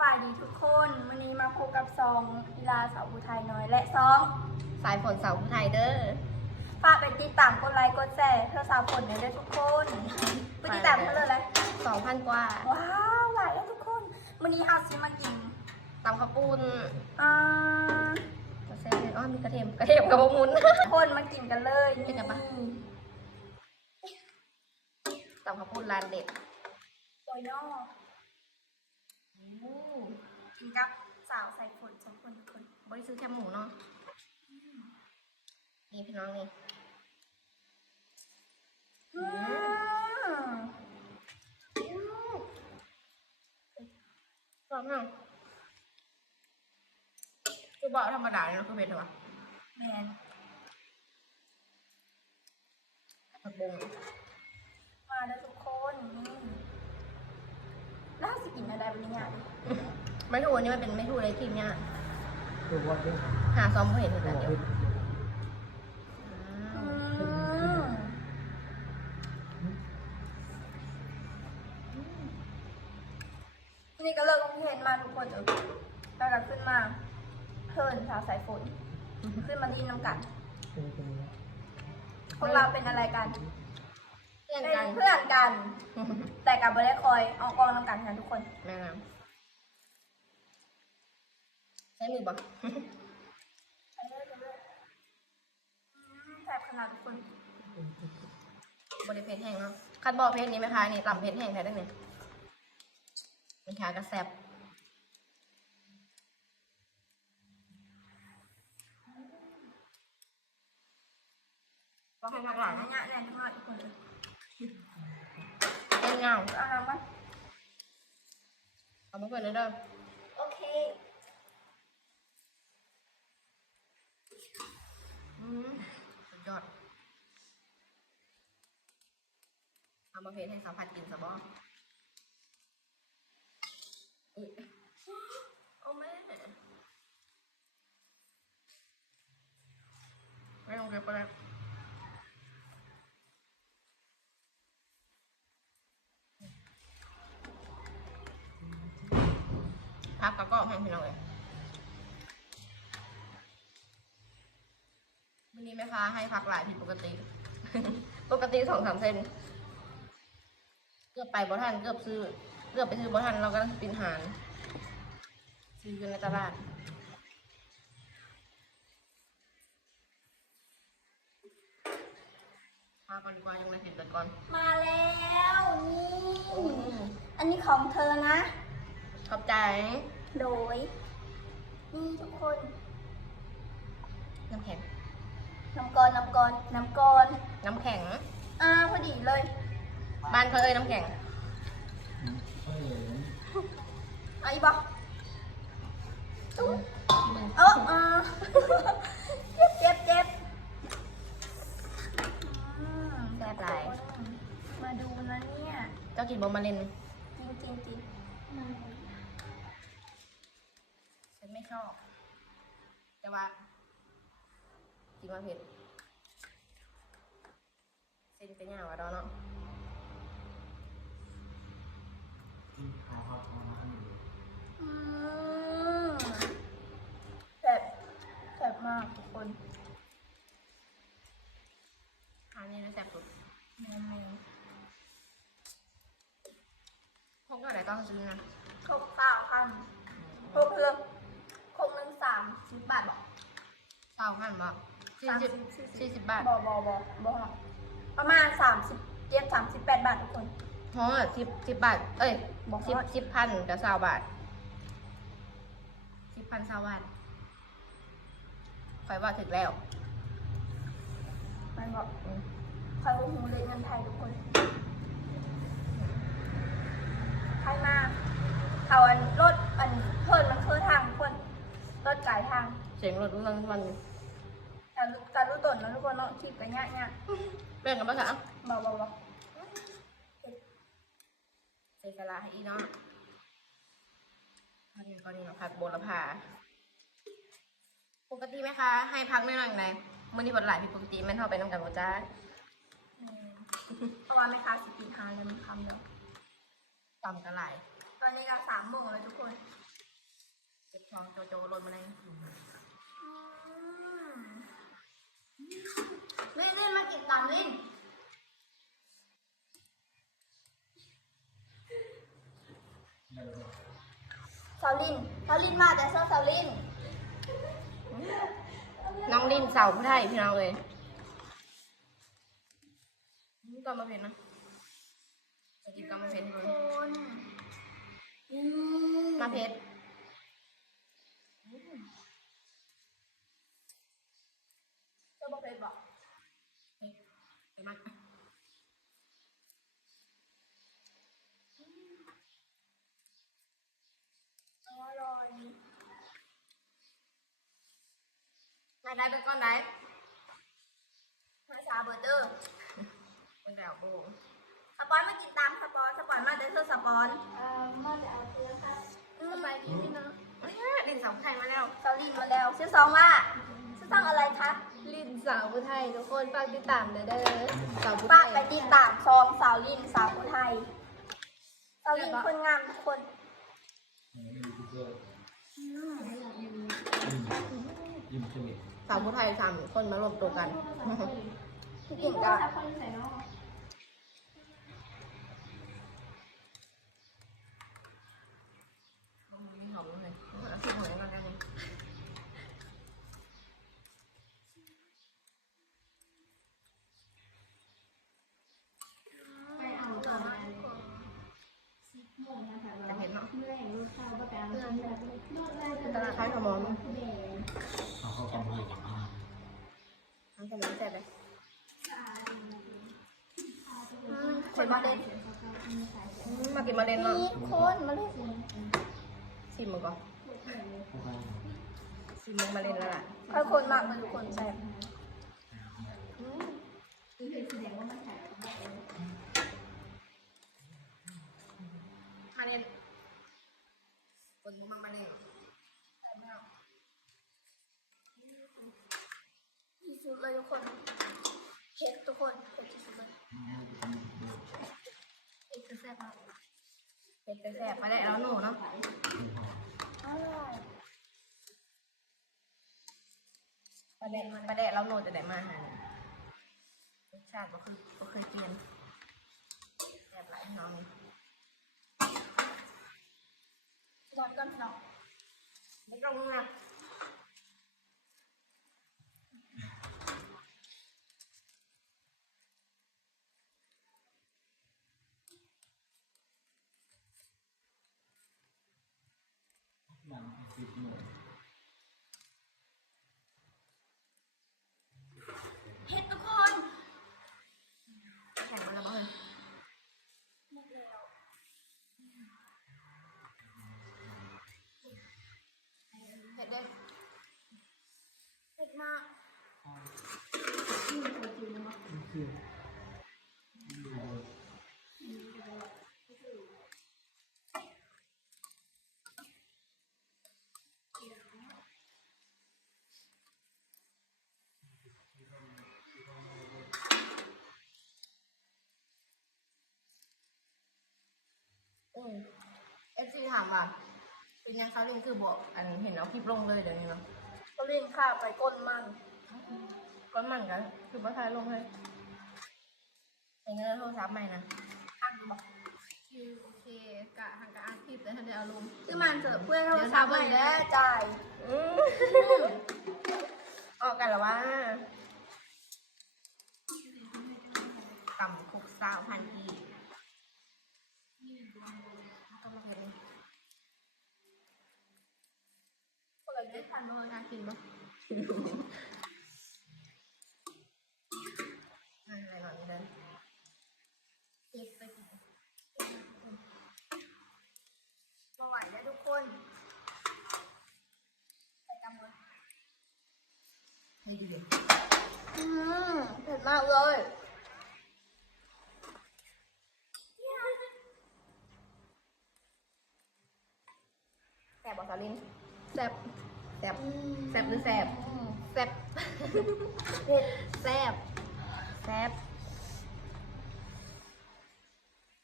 บายดีทุกคนวันนี้มาพบกับซองกีฬาสาวผู้ไทยน้อย และซองสายฝนเสาไทยเด้อฝากไปติดตามกดไลค์กดแชร์เพื่อสาวผลเนี่ยด้วยทุกคนไปติดตามเขาเลยเลยสองพันกว่า ว้าวหลายแล้วทุกคนวันนี้เอาซิมากินตำข้าวปุ้นอ่ากระเซ็นอ๋อมีกระเทียมกระเทียมกับบะมุนคนมากินกันเลยกินกันปะตำข้าวปุ้นร้านเด็ดโดยย่อกิน กับสาวใส่ฝนสองคนคนบริซื้อแค่หมูเนาะนี่พี่น้องนี่อืมชอบมากคือบอกธรรมดาเนี่ยคือเป็นหรอแมนผักบุ้งมาแล้วทุกคนนี่แล้วเราสิกินอะไรวันนี้อะ ไม่ถูกอันนี้มันเป็นไม่ถูกเลยทีมเนี่ยตัววัดด้วยหาซ้อมเขาเห็นตัแต่วเดียววัดอ่อืามนี่ก็เลิกโรงเรียนมาทุกคนเออแล้วก็ขึ้นมาเพิ่นสาวสายฝน ขึ้นมาดีน้ำกัน เป็นเป็น พวกเราเป็นอะไรกัน เพื่อนเป็กันนเพื่อนกัน แต่กับไม่ได้คอยออกกองน้ำกันกันทุกคน แม่น้ำ ใช้มือปะไปเรื่อยไปเรื่อยอืมแสบขนาดทุกคนบริเพชรแห้งเนาะคันบอกเพชรนี้ไหมคะนี่ต่ำเพชรแห้งแท้ได้เนี่ยมีขากระแซบก็ให้มากหลายอันนะนี้แน่นมากทุกคนเลยเป็นเงาเอาน้ำมาเอามาเปิดเลยเด้อ โอเค อืม สุดยอดเอามาเพชรให้สัมผัสกินสบออุ๊ยเอาแม่ไม่ลงเก็บไปแล้วพักกระก็ให้พี่น้องเลย นนี้แม่ค้าให้พักหลายผิดปกติ ปกติสองสามเซนเกือบไปบ่ทันเกือบซื้อเกือบไปซื้อบ่ทันเราก็ปินหารซื้ออยู่ในตลาดพาก่อนดีกว่ายังไม่เห็นแต่ก่อน มาแล้วนี่โอ้ยอันนี้ของเธอนะ ขอบใจ โดย นี่ทุกคนน้ำแข็ง น้ำกรน้ำกรน้ำกรน้ำแข็ง อ่าพอดีเลย บ้านเขาเอ้ยน้ำแข็งเอาอีกบอกตุ้มเอออ่าเจ็บเจ็บเจ็บอืมแซ่บหลายมาดูนะเนี่ย เจ้ากินบอมมาเลนจริงจริงจริงฉันไม่ชอบ แต่ว่า กินมาเผ็ดเส้นเป็นอย่างวะดอเนาะหาความประมาณอยู่อืมเจ็บเจ็บมากทุกคนอันนี้นะแซ่บสุดแมนแมนพกก็ไหนต้องซื้อนะครบเก้าพันครบเพื่อครบหนึ่งสามสิบบาทบอกเศร้าพันบ่ สี่สิบสี่สิบบาทบอบอบอบอประมาณสามสิบเจ็ดสามสิบแปดบาททุกคนเพราะสิบสิบบาท เอ้ยบอกสิบว่าสิบพันกับสาวบาทสิบพันสาวบาทคอยว่าถึงแล้วมันบอกอืมคอยว่าหูเลยเงินไทยทุกคนใครมาเอาอันรถอันเพิ่นมันคือทางทุกคนรถไกลทาง เสียงรถมันมันการรู้การรู้ ตนนะทุกคนเนาะคิดไปง่ายง่ายเปลี่ยนกันภาษาเบาเบาเบาเซกะลาให้อีเนาะอันนี้ก็นี่เนาะผักโบระพาปกติไหมคะ ให้พักหน่อยๆไหนมื่อนี้บทหลายผิดปกติแม่นเท่าไปน้ำกันบ่จ้าเพราะว่าไม่ค้าสิกินหาเลยมันคำเนาะต่ำกันหลายตอนนี้ก็สามโมงแล้วทุกคนเป็นช่องโจโจหล่นมาเลย ลินลินมากินตามลิน ได้เลย สาว ลินสาวลินมาแต่เซอร์สาวลินน้องดินเสาผู้ไทยพี่น้องเลยนี่ตอนมาเพนนะจะกินตอนมาเพนเลยคนอืมมาเพชรเจะบอกเลยบอกไปมา อร่อย ได้ได้ไปก้อนได้ มาชาเบอร์เดอร์ เป็นแบบ โบงสปอนมากินตามสปอนสปอนมาแต่เซอร์สปอนเอ่อมาจะเอาเสื้อค่ะสบายดีพี่น้องดินเสาผู้ไทยมาแล้วสาวลินมาแล้วชื่อซองว่าชื่อซองอะไรคะลินสาวผู้ไทยทุกคนฝากติดตามเด้อเด้อสาวผู้ไทป้ากยไปติดตามซองสาวลินสาวคนไทยสาวลินคนงามทุกคนไม่มีพิเศษยิ้ม สาวผู้ไทยสามคนมารวมตัวกันพี่เก่งจ้ะคนใส่าะไม่หอมเลยเอาที่หอม กันกันเลยไปเอาตอนนั้นสิบโมงนะคะเราเมื่อไหร่รู้ข่าวก็ไปเอาเสื้อแล้วก็นอกได้ตลาดคล้ายขมอนเบนเอาเข้ากันเลยทั้งสมุนเสร็จเลยคนมาเล่นมากินมาเล่นเนาะนี่คนมาเล่นชิมมึงก่อนเข้ากันชิมมึงมาเล่นแล้วล่ะค่อยคนมากมันทุกคนแซ่บ คือแสดงว่ามันใส่ มาเล่นคนมึงมาเล่น ที่สุดเลยทุกคนเผ็ดทุก คนเผ็ดที่สุดเลยเผ็ดจะแซ่บมากเป็ดแซ่บมาได้แล้วหนูเนาะอร่อยประเด็นประเด็นแล้วหนูจะได้มาหารสชาติก็คือก็เคยเปลี่ยนแซ่บหลายน้องนี่ร้อนกันเนาะไม่ต้องนะ มันสิบโมง เผ็ดทุกคน แข่งมาแล้วบ้างเลย หมดแล้ว เผ็ดได้ เผ็ดมาก นี่คือดูเลย อืมเอฟซีถามว่าเป็นยังคะลิงคือบอกอันเห็นเอาคลิปลงเลยเดี๋ยวนี้เนาะก็เล่นข้าวไปก้นมันก้อนมันกันคือว่าทายลงให้ใช้เงินโทรศัพท์ใหม่นะอันบอกคือโอเคกะทางกะอาชีพแต่ทันได้อารมณ์คือมันเสิร์ฟเพื่อนเราทำใหม่แล้วจ่ายอืมออกกันแล้วว่าต่ำคุกสาวพันกีก็มาเป็นคนละเล็กทันบ่น่ากินบ่อะไรหน่อยนี่เลยเก็บไปกินมาไหวได้ทุกคนใส่กำมือให้ดีเลยอืมเผ็ดมากเลยแสบบอสลินแซ่บ แซบแซบหรือแซบแซบแซบแซบ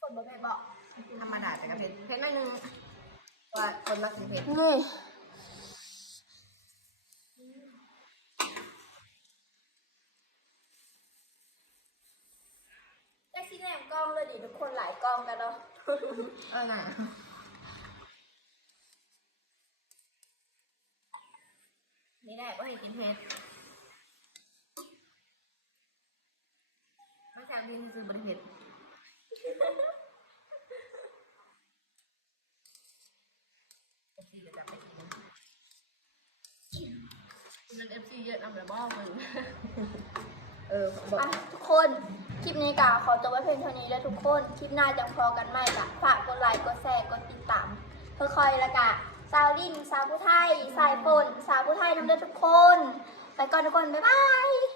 คนบ่เผ็ดบ่ธรรมดาแต่ก็เผ็ดเผ็ดหน่นึงว่าคนรักเผ็ดนี่แท็กซี่แหนมกองเลยดิทุกคนหลายกล้องกันเนาะเออไง นี่แหละก็ให้กินเผ็ดไม่ใช่ที่ซื้อบริเผ็ดเอฟซีก็จะไปกินมันเอฟซีเยอะนำแต่บ้ามึงเออบอกอะทุกคน คลิปนี้กะขอจบไว้เพียงเท่านี้แล้วทุกคน คลิปหน้าจังพอกันไหมกะฝากกดไลค์ กดแชร์ กดติดตามเพื่อคอยละกะ สาวลินสาวผู้ไทย สายฝนสาวผู้ไทยน้ำเดือทุกคน ไปก่อนทุกคน บ๊ายบาย